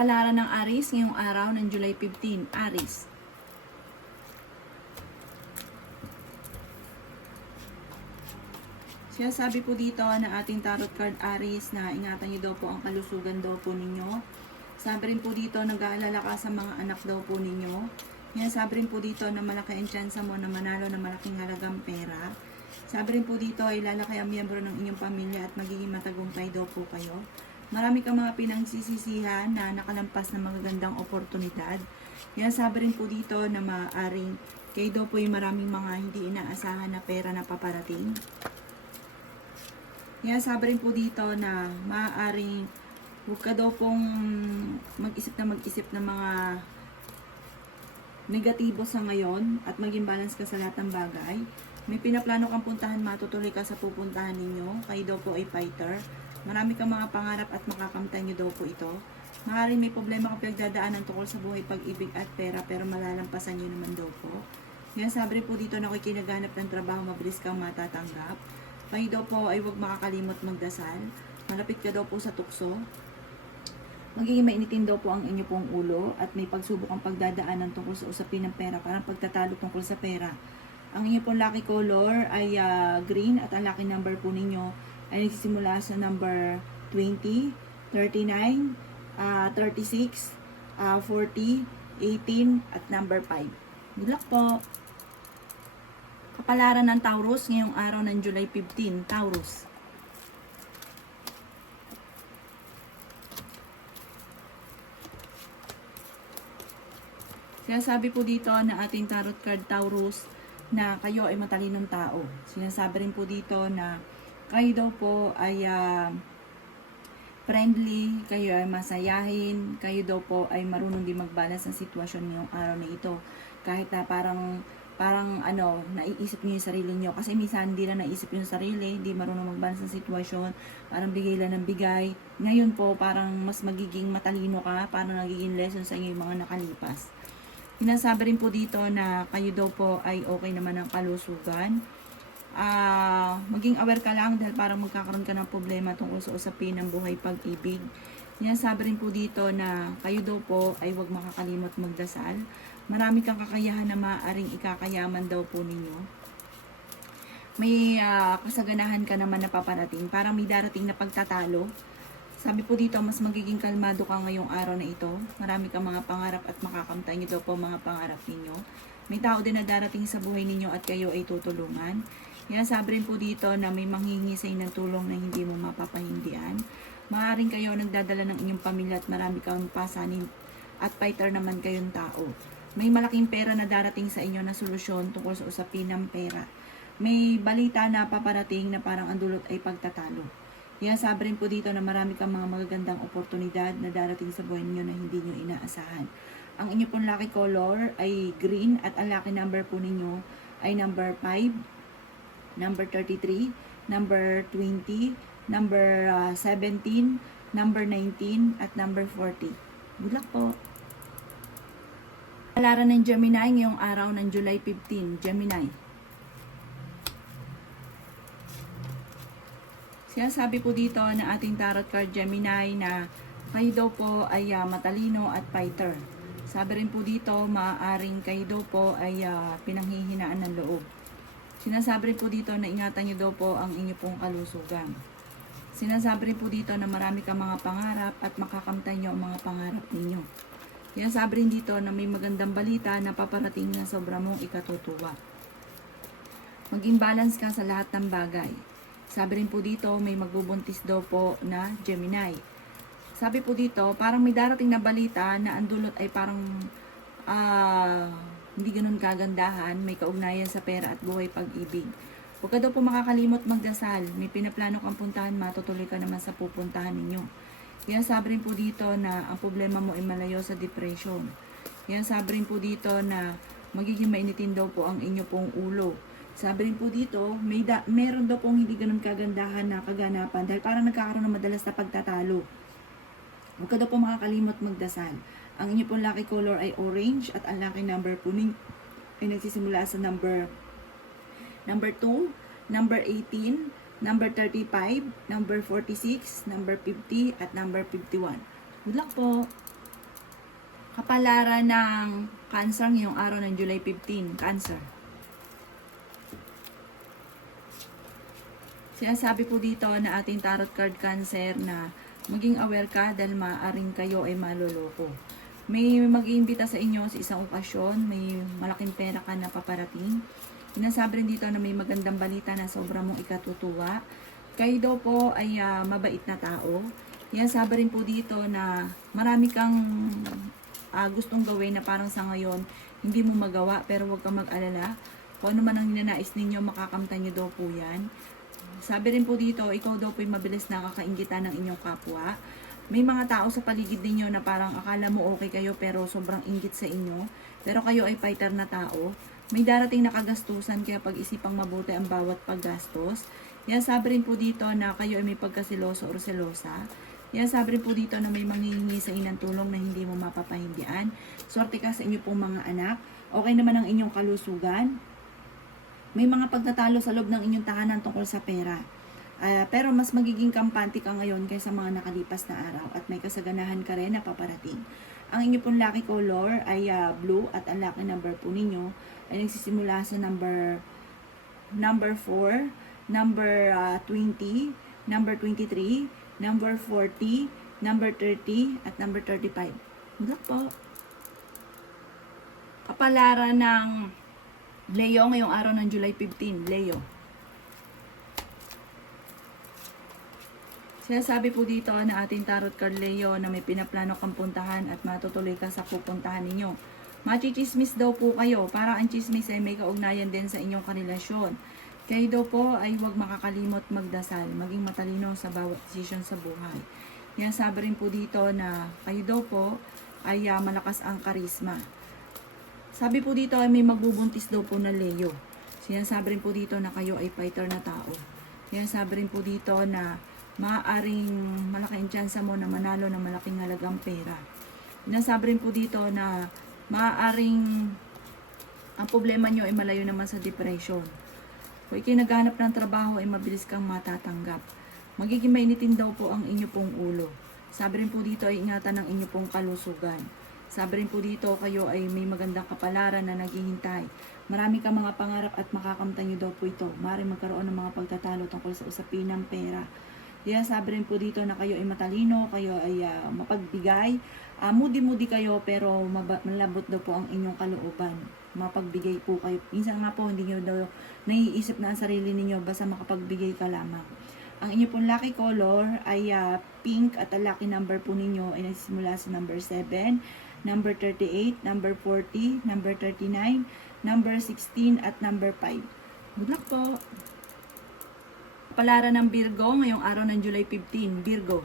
Kapalaran ng Aries ngayong araw ng July 15, Aries. Siya sabi po dito na ating tarot card Aries na ingatan niyo daw po ang kalusugan daw po ninyo. Sabi rin po dito nag-aalala ka sa mga anak daw po ninyo. Yan sabi rin po dito na malaki ang tsansa mo na manalo ng malaking halagang pera. Sabi rin po dito ay lalaki ang miyembro ng inyong pamilya at magiging matagumpay daw po kayo. Marami kang mga pinagsisisihan na nakalampas na magagandang oportunidad. Yan sabi rin po dito na maaaring kayo daw po yung maraming mga hindi inaasahan na pera na paparating. Yan sabi rin po dito na maaaring huwag ka daw pong mag-isip ng mga negatibo sa ngayon at maging balance ka sa lahat ng bagay. May pinaplano kang puntahan, matutuloy ka sa pupuntahan ninyo. Kayo daw po ay fighter. Marami kang mga pangarap at makakamtan nyo daw po ito. Maaaring may problema kang pinagdadaanan tungkol sa buhay, pag-ibig at pera pero malalampasan nyo naman daw po. Yan sabi rin po dito na kung kinaganap ng trabaho, mabilis kang matatanggap. Kayo daw po ay huwag makakalimot magdasal. Malapit ka daw po sa tukso. Magiging mainitin daw po ang inyo pong ulo at may pagsubok ang pagdadaanan tungkol sa usapin ng pera, parang pagtatalo tungkol sa pera. Ang inyo pong lucky color ay green at ang lucky number po ninyo ay nagsisimula sa number 20, 39, 36, 40, 18 at number 5. Good luck po! Kapalaran ng Taurus ngayong araw ng July 15, Taurus. Sinasabi po dito na ating tarot card Taurus na kayo ay matalinong tao. Sinasabi rin po dito na kayo daw po ay friendly, kayo ay masayahin, kayo daw po ay marunong din magbalance ng sitwasyon ngayong araw na ito. Kahit na parang naiisip niyo yung sarili niyo. Kasi minsan hindi na naisip yung sarili, hindi marunong magbalance ng sitwasyon, parang bigay lang ng bigay. Ngayon po, parang mas magiging matalino ka, parang nagiging lesson sa inyo yung mga nakalipas. Sinasabi rin po dito na kayo daw po ay okay naman ng kalusugan. Maging aware ka lang dahil parang magkakaroon ka ng problema tungkol sa usapin ng buhay, pag-ibig. Sinasabi rin po dito na kayo daw po ay huwag makakalimot magdasal. Marami kang kakayahan na maaaring ikakayaman daw po ninyo. May kasaganahan ka naman na paparating. Parang may darating na pagtatalo. Sabi po dito, mas magiging kalmado ka ngayong araw na ito. Marami kang mga pangarap at makakamtan nyo daw po mga pangarap ninyo. May tao din na darating sa buhay ninyo at kayo ay tutulungan. Yan, sabi rin po dito na may manghingi sa ng tulong na hindi mo mapapahindian. Maaaring kayo nagdadala ng inyong pamilya at marami kang pasanin at fighter naman kayong tao. May malaking pera na darating sa inyo na solusyon tungkol sa usapin ng pera. May balita na paparating na parang ang dulot ay pagtatalo. Yan, sabi rin po dito na marami kang mga magagandang oportunidad na darating sa buhay ninyo na hindi nyo inaasahan. Ang inyo pong lucky color ay green at ang lucky number po ninyo ay number 5, number 33, number 20, number 17, number 19, at number 40. Good luck po! Kapalaran ng Gemini ngayong araw ng July 15, Gemini. Sinasabi po dito na ating tarot card Gemini na kayo daw po ay matalino at fighter. Sabi rin po dito, maaaring kayo daw po ay pinanghihinaan ng loob. Sinasabi rin po dito na ingatan nyo daw po ang inyo pong kalusugan. Sinasabi rin po dito na marami kang mga pangarap at makakamtan nyo ang mga pangarap ninyo. Sinasabi rin dito na may magandang balita na paparating na sobra mong ikatutuwa. Maging balance ka sa lahat ng bagay. Sabi rin po dito, may magbubuntis daw po na Gemini. Sabi po dito, parang may darating na balita na ang dulot ay parang hindi ganun kagandahan, may kaugnayan sa pera at buhay, pag-ibig. Huwag ka daw po makakalimot magdasal. May pinaplano kang puntahan, matutuloy ka naman sa pupuntahan ninyo. Yan, sabi rin po dito na ang problema mo ay malayo sa depression. Yan, sabi rin po dito na magiging mainitin daw po ang inyo pong ulo. Sabi rin po dito, meron daw pong hindi ganun kagandahan na kaganapan dahil parang nagkakaroon ng madalas na pagtatalo. Huwag ka daw po makakalimot magdasal. Ang inyo pong lucky color ay orange at ang lucky number po ay nagsisimula sa number 2, number 18, number 35, number 46, number 50 at number 51. Good luck po! Kapalaran ng Cancer ngayong araw ng July 15. Cancer. Sinasabi po dito na ating tarot card Cancer na maging aware ka dahil maaaring kayo ay maloloko. May mag-iimbita sa inyo sa isang okasyon, may malaking pera ka na paparating. Sinasabi rin dito na may magandang balita na sobra mong ikatutuwa. Kayo daw po ay mabait na tao. Sinasabi rin po dito na marami kang gustong gawin na parang sa ngayon hindi mo magawa, pero huwag kang mag-alala. Kung ano man ang ninanais ninyo, makakamtan nyo daw po yan. Sabi rin po dito, ikaw daw po mabilis na kakaingitan ng inyong kapwa. May mga tao sa paligid ninyo na parang akala mo okay kayo pero sobrang inggit sa inyo. Pero kayo ay fighter na tao. May darating na kagastusan kaya pag-isipang mabuti ang bawat paggastos. Yan sabi rin po dito na kayo ay may pagkasiloso o selosa. Yan sabi rin po dito na may manghihingi sa inang tulong na hindi mo mapapahindian. Swerte ka sa inyo pong mga anak. Okay naman ang inyong kalusugan. May mga pagtatalo sa loob ng inyong tahanan tungkol sa pera. Pero mas magiging kampante ka ngayon kaysa mga nakalipas na araw at may kasaganahan ka rin na paparating. Ang inyo pong lucky color ay blue at ang lucky number po ninyo ay nagsisimula sa number 4, number 20, number 23, number 40, number 30, at number 35. Good po. Kapalaran ng Leo ngayong araw ng July 15. Leo. Sinasabi po dito na ating tarot card Leo na may pinaplano kang puntahan at matutuloy ka sa pupuntahan ninyo. Machichismis daw po kayo. Para ang chismis ay may kaugnayan din sa inyong karelasyon. Kayo daw po ay huwag makakalimot magdasal. Maging matalino sa bawat desisyon sa buhay. Yan sabi rin po dito na kayo daw po ay malakas ang karisma. Sabi po dito ay may magbubuntis daw po na Leo. Sinasabi rin po dito na kayo ay fighter na tao. Sinasabi rin po dito na maaaring malaking tsansa mo na manalo ng malaking halagang pera. Sinasabi rin po dito na maaaring ang problema nyo ay malayo naman sa depression. Kung ikay naghanap ng trabaho ay mabilis kang matatanggap. Magiging mainitin daw po ang inyo pong ulo. Sabi rin po dito ay ingatan ng inyo pong kalusugan. Sabi rin po dito, kayo ay may magandang kapalaran na naghihintay. Marami kang mga pangarap at makakamtan nyo daw po ito. Maaaring magkaroon ng mga pagtatalo tungkol sa usapin ng pera. Kaya sabi rin po dito na kayo ay matalino, kayo ay mapagbigay. Moody kayo pero malambot daw po ang inyong kalooban. Mapagbigay po kayo. Minsan nga po hindi nyo daw naiisip na ang sarili ninyo basta makapagbigay ka lamang. Ang inyo pong lucky color ay pink at ang lucky number po ninyo ay nagsisimula sa number 7, number 38, number 40, number 39, number 16 at number 5. Good luck po! Kapalaran ng Virgo ngayong araw ng July 15. Virgo.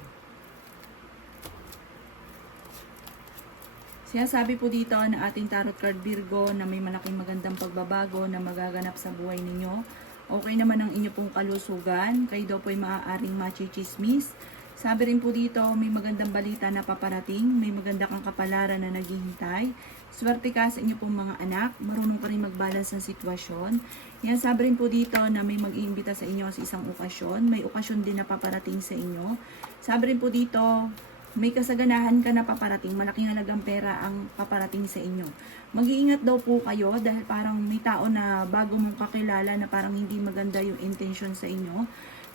Sinasabi po dito na ating tarot card Virgo na may malaking magandang pagbabago na magaganap sa buhay ninyo. Okay naman ang inyo pong kalusugan. Kayo daw po ay maaaring machichismis. Sabi rin po dito, may magandang balita na paparating. May maganda kang kapalaran na naghihintay. Swerte ka sa inyo pong mga anak. Marunong ka rin mag-balance ng sitwasyon. Yan, sabi rin po dito na may mag-iimbita sa inyo sa isang okasyon. May okasyon din na paparating sa inyo. Sabi rin po dito, may kasaganahan ka na paparating, malaking halagang pera ang paparating sa inyo. Mag-iingat daw po kayo dahil parang may tao na bago mong kakilala na parang hindi maganda yung intention sa inyo.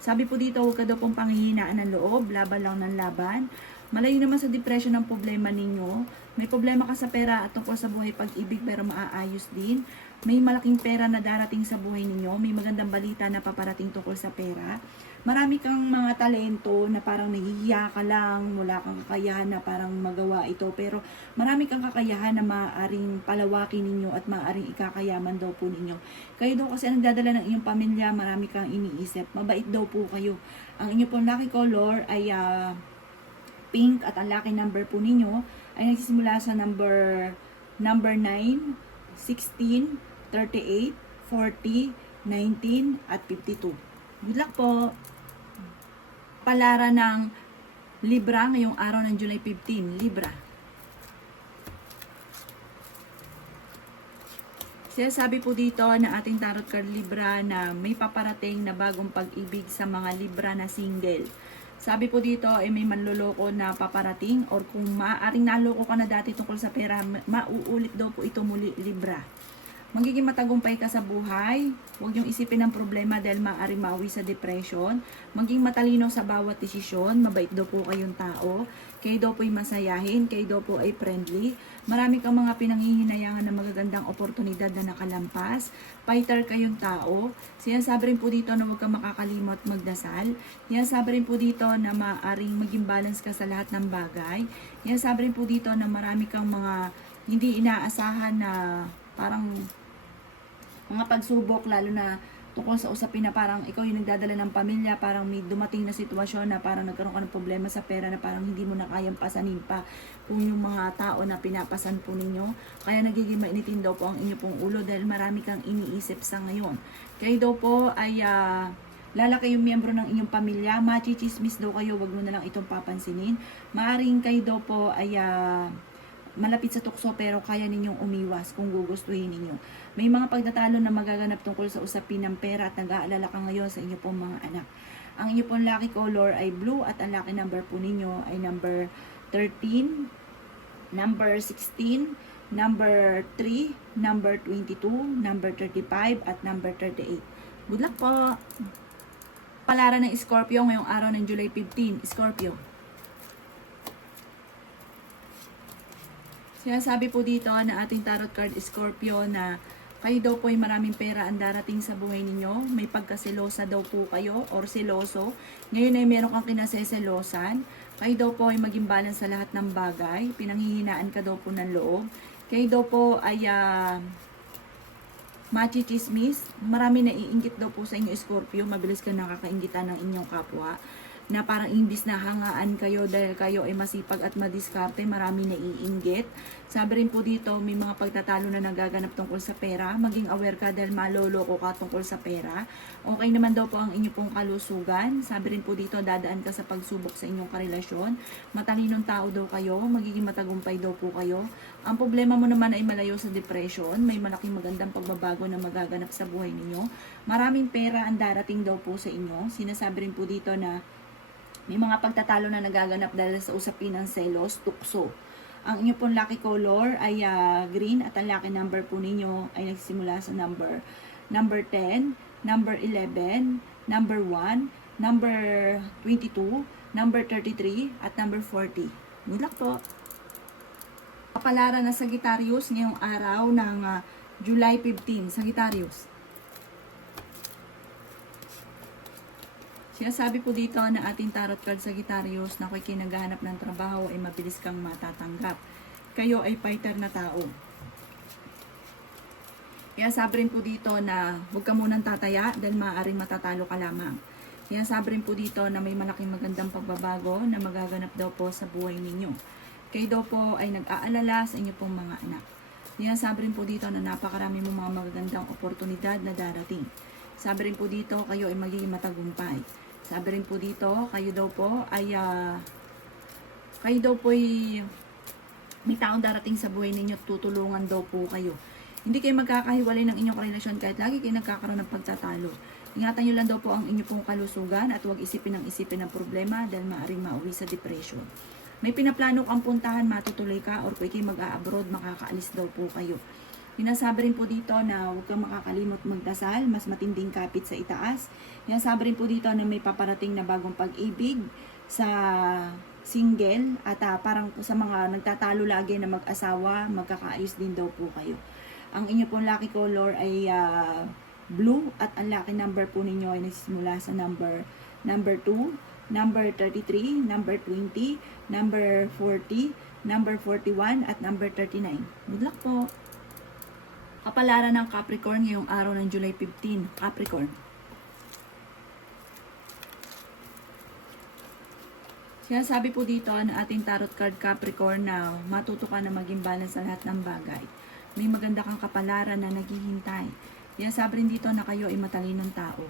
Sabi po dito, huwag ka daw pong panghihinaan ng loob, laban lang ng laban. Malayo naman sa depression ang problema ninyo. May problema ka sa pera at tungkol sa buhay pag-ibig pero maaayos din. May malaking pera na darating sa buhay ninyo. May magandang balita na paparating tungkol sa pera. Marami kang mga talento na parang nahihiya ka lang, wala kang kakayahan na parang magawa ito. Pero marami kang kakayahan na maaaring palawakin ninyo at maaaring ikakayaman daw po ninyo. Kayo daw kasi ang nagdadala ng inyong pamilya, marami kang iniisip. Mabait daw po kayo. Ang inyong pong lucky color ay pink at ang lucky number po ninyo ay nagsisimula sa number 9, 16, 38, 40, 19, at 52. Good luck po! Palara ng Libra ngayong araw ng July 15. Libra. Sinasabi po dito na ating tarot card Libra na may paparating na bagong pag-ibig sa mga Libra na single. Sabi po dito ay may manloloko na paparating or kung maaaring naloko ka na dati tungkol sa pera, mauulit daw po ito muli, Libra. Magiging matagumpay ka sa buhay. Huwag niyong isipin ang problema dahil maaari mawi sa depression. Maging matalino sa bawat desisyon. Mabait daw po kayong tao. Kayo daw po ay masayahin. Kayo daw po ay friendly. Marami kang mga pinanghihinayangan na magagandang oportunidad na nakalampas. Fighter kayong tao. Sinasabi rin po dito na huwag kang makakalimot magdasal. Sinasabi rin po dito na maaaring maging balance ka sa lahat ng bagay. Sinasabi rin po dito na marami kang mga hindi inaasahan na parang mga pagsubok, lalo na tungkol sa usapin na parang ikaw yung nagdadala ng pamilya, parang may dumating na sitwasyon na parang nagkaroon ka ng problema sa pera na parang hindi mo na kayang pasanin pa kung yung mga tao na pinapasan po ninyo. Kaya nagiging mainitin daw po ang inyo pong ulo dahil marami kang iniisip sa ngayon. Kayo daw po ay lalaki yung miyembro ng inyong pamilya, machichismis daw kayo, wag mo na lang itong papansinin. Maaring kayo daw po ay malapit sa tukso pero kaya ninyong umiwas kung gugustuhin ninyo. May mga pagtatalo na magaganap tungkol sa usapin ng pera at nag-aalala ka ngayon sa inyo pong mga anak. Ang inyo pong lucky color ay blue at ang lucky number po ninyo ay number 13, number 16, number 3, number 22, number 35 at number 38. Good luck po! Palaran ng Scorpio ngayong araw ng July 15. Scorpio. Sinasabi po dito na ating tarot card Scorpio na kayo daw po ay maraming pera ang darating sa buhay ninyo. May pagkaselosa daw po kayo or seloso. Ngayon ay meron kang kinaseselosan. Kayo daw po ay maging balance sa lahat ng bagay. Pinanghihinaan ka daw po ng loob. Kayo daw po ay machichismis. Marami na iinggit daw po sa inyo Scorpio. Mabilis ka nakakainggitan ng inyong kapwa. Na parang imbis na hangaan kayo dahil kayo ay masipag at madiskarte, marami na iinggit. Sabi rin po dito, may mga pagtatalo na nagaganap tungkol sa pera. Maging aware ka dahil maloloko ka tungkol sa pera. Okay naman daw po ang inyo pong kalusugan. Sabi rin po dito, dadaan ka sa pagsubok sa inyong karelasyon. Matalinong tao daw kayo, magiging matagumpay daw po kayo. Ang problema mo naman ay malayo sa depression. May malaking magandang pagbabago na magaganap sa buhay ninyo. Maraming pera ang darating daw po sa inyo. Sinasabi rin po dito na may mga pagtatalo na nagaganap dahil sa usapin ng selos, tukso. Ang inyo pong lucky color ay green at ang lucky number po ninyo ay nagsimula sa number 10, number 11, number 1, number 22, number 33, at number 40. Good luck po! Kapalaran na Sagittarius ngayong araw ng July 15. Sagittarius. Sinasabi po dito na ating tarot card Sagittarius na kung kinaghahanap ng trabaho ay mabilis kang matatanggap. Kayo ay fighter na tao. Kaya sabi rin po dito na huwag ka munang tataya dahil maaaring matatalo ka lamang. Kaya sabi rin po dito na may malaking magandang pagbabago na magaganap daw po sa buhay ninyo. Kayo daw po ay nag-aalala sa inyo pong mga anak. Kaya sabi rin po dito na napakarami mong mga magagandang oportunidad na darating. Sabi rin po dito kayo ay magiging matagumpay. Sabi rin po dito, kayo daw po ay may taong darating sa buhay ninyo, tutulungan daw po kayo. Hindi kayo magkakahiwalay ng inyong relasyon kahit lagi kayo nagkakaroon ng pagtatalo. Ingatan nyo lang daw po ang inyong pong kalusugan at huwag isipin ng problema dahil maaaring mauwi sa depression. May pinaplano kang puntahan, matutuloy ka, or kung kayo mag-a-abroad, makakaalis daw po kayo. Sinasabi rin po dito na huwag kang makakalimot magdasal, mas matinding kapit sa itaas. Sinasabi rin po dito na may paparating na bagong pag-ibig sa single at parang sa mga nagtatalo lagi na mag-asawa, magkakaayos din daw po kayo. Ang inyo pong lucky color ay blue at ang lucky number po ninyo ay nagsisimula sa number 2, number 33, number 20, number 40, number 41 at number 39. Good luck po! Kapalaran ng Capricorn ngayong araw ng July 15. Capricorn. Sinasabi po dito na ating tarot card Capricorn na matuto ka na maging balance sa lahat ng bagay. May maganda kang kapalaran na naghihintay. Sinasabi rin dito na kayo ay matalinong tao.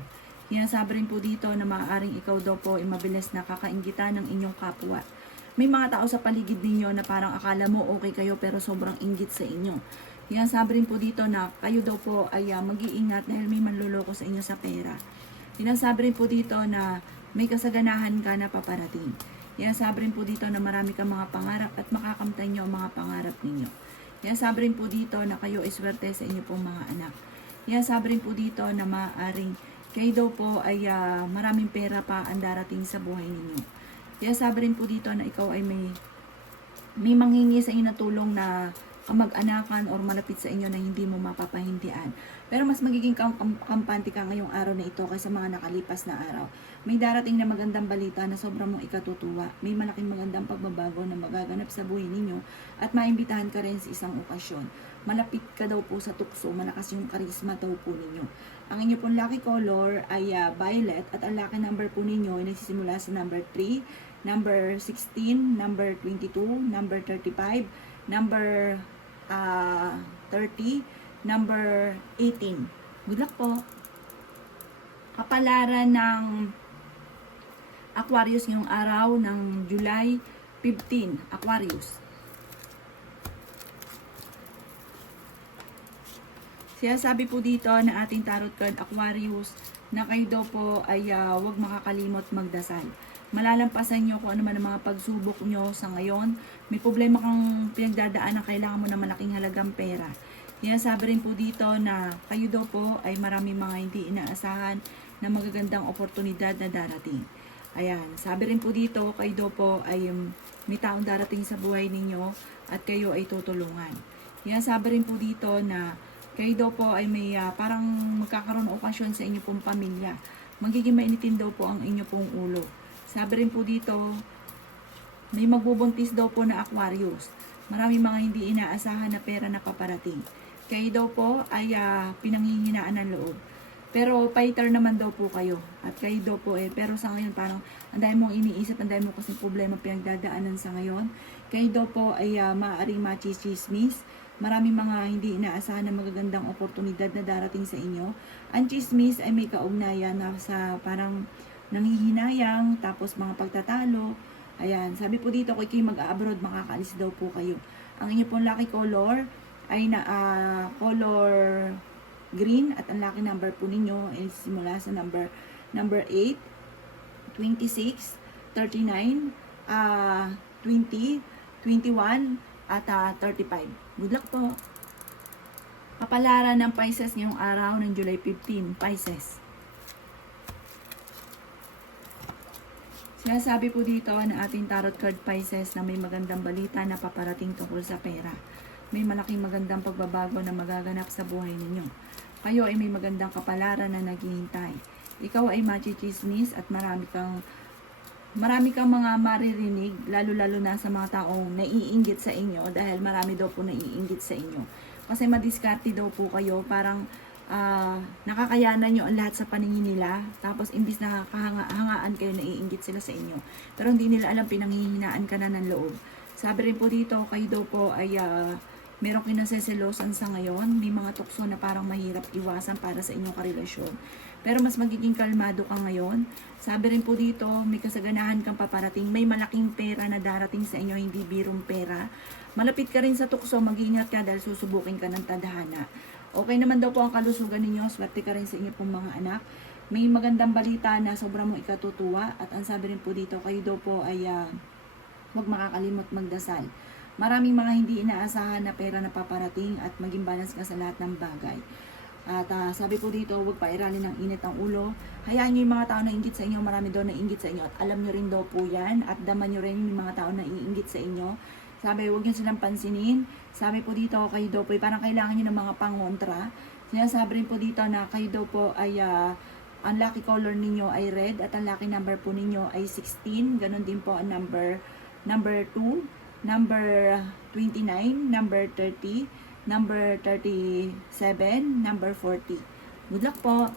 Sinasabi rin po dito na maaaring ikaw daw po ay mabilis na kakainggitan ng inyong kapwa. May mga tao sa paligid ninyo na parang akala mo okay kayo pero sobrang inggit sa inyo. Sinasabi rin po dito na kayo daw po ay mag-iingat dahil may manloloko sa inyo sa pera. Sinasabi rin po dito na may kasaganahan ka na paparating. Sabi rin po dito na marami kang mga pangarap at makakamtan nyo ang mga pangarap ninyo. Sabi rin po dito na kayo ay swerte sa inyo pong mga anak. Sabi rin po dito na maaaring kayo daw po ay maraming pera pa ang darating sa buhay ninyo. Sabi rin po dito na ikaw ay may manghingi sa inyo na tulong na kamag-anakan or malapit sa inyo na hindi mo mapapahindian. Pero mas magiging kampante ka ngayong araw na ito kaysa mga nakalipas na araw. May darating na magandang balita na sobrang mong ikatutuwa. May malaking magandang pagbabago na magaganap sa buhay ninyo at maimbitahan ka rin sa isang okasyon. Malapit ka daw po sa tukso, malakas yung karisma daw po ninyo. Ang inyo pong lucky color ay violet at ang lucky number po ninyo ay nagsisimula sa number 3, number 16, number 22, number 35, number 30, number 18. Good luck po. Kapalaran ng Aquarius ngayong araw ng July 15. Aquarius. Sabi po dito na ating tarot card Aquarius na kayo daw po ay huwag makakalimot magdasal. Malalampasan nyo kung ano man ang mga pagsubok nyo sa ngayon. May problema kang pinagdadaan na kailangan mo na malaking halagang pera. Sabi rin po dito na kayo daw po ay maraming mga hindi inaasahan na magagandang oportunidad na darating. Ayan, sabi rin po dito kayo daw po ay may taong darating sa buhay ninyo at kayo ay tutulungan. Sabi rin po dito na kayo daw po ay may parang magkakaroon ng okasyon sa inyo pong pamilya. Magiging mainitin daw po ang inyo pong ulo. Sabi rin po dito, may magbubuntis daw po na Aquarius. Maraming mga hindi inaasahan na pera na paparating. Kayo daw po ay pinanghihinaan ng loob. Pero fighter naman daw po kayo. At kayo daw po pero sa ngayon parang ang dami mong iniisip, ang dami mong kasing problema pinagdadaanan sa ngayon. Kayo daw po ay maaaring machismis. Maraming mga hindi inaasahan na magagandang oportunidad na darating sa inyo. Ang chismis ay may kaugnayan na sa parang nanghihinayang, tapos mga pagtatalo. Ayan, sabi po dito kung kayo mag-abroad, makakaalis daw po kayo. Ang inyo pong lucky color ay color green at ang lucky number po ninyo ay simula sa number 8, 26, 39, 20, 21, at 35. Good luck po. Kapalaran ng Pisces ngayong araw ng July 15, Pisces. Sinasabi po dito na ating tarot card Pisces na may magandang balita na paparating tungkol sa pera. May malaking magandang pagbabago na magaganap sa buhay ninyo. Kayo ay may magandang kapalaran na naghihintay. Ikaw ay machismis at marami kang mga maririnig, lalo-lalo na sa mga taong naiinggit sa inyo dahil marami daw po naiinggit sa inyo. Kasi madiskarte daw po kayo, parang nakakayanan nyo ang lahat sa paningin nila, tapos imbis na hangaan kayo, naiinggit sila sa inyo. Pero hindi nila alam, pinanghihinaan ka na ng loob. Sabi rin po dito, kayo daw po ay meron kinaseselosan sa ngayon. May mga tukso na parang mahirap iwasan para sa inyong karelasyon. Pero mas magiging kalmado ka ngayon. Sabi rin po dito, may kasaganahan kang paparating. May malaking pera na darating sa inyo, hindi birong pera. Malapit ka rin sa tukso, mag-iingat ka dahil susubukin ka ng tadhana. Okay naman daw po ang kalusugan ninyo, swerte ka rin sa inyo pong mga anak. May magandang balita na sobrang mong ikatutuwa. At ang sabi rin po dito, kayo daw po ay huwag makakalimot magdasal. Maraming mga hindi inaasahan na pera na paparating at maging balance ka sa lahat ng bagay. At sabi po dito, huwag pairalin ng init ang ulo. Hayaan nyo yung mga tao na inggit sa inyo, marami daw na inggit sa inyo. At alam nyo rin daw po yan. At daman nyo rin yung mga tao na iinggit sa inyo. Sabi, huwag nyo silang pansinin. Sabi po dito, kayo daw po, parang kailangan nyo ng mga pangontra. Sinasabi rin po dito na kayo daw po ay, ang lucky color ninyo ay red. At ang lucky number po ninyo ay 16. Ganon din po ang number 2, number 29, number 30, number 37, number 40. Good luck po!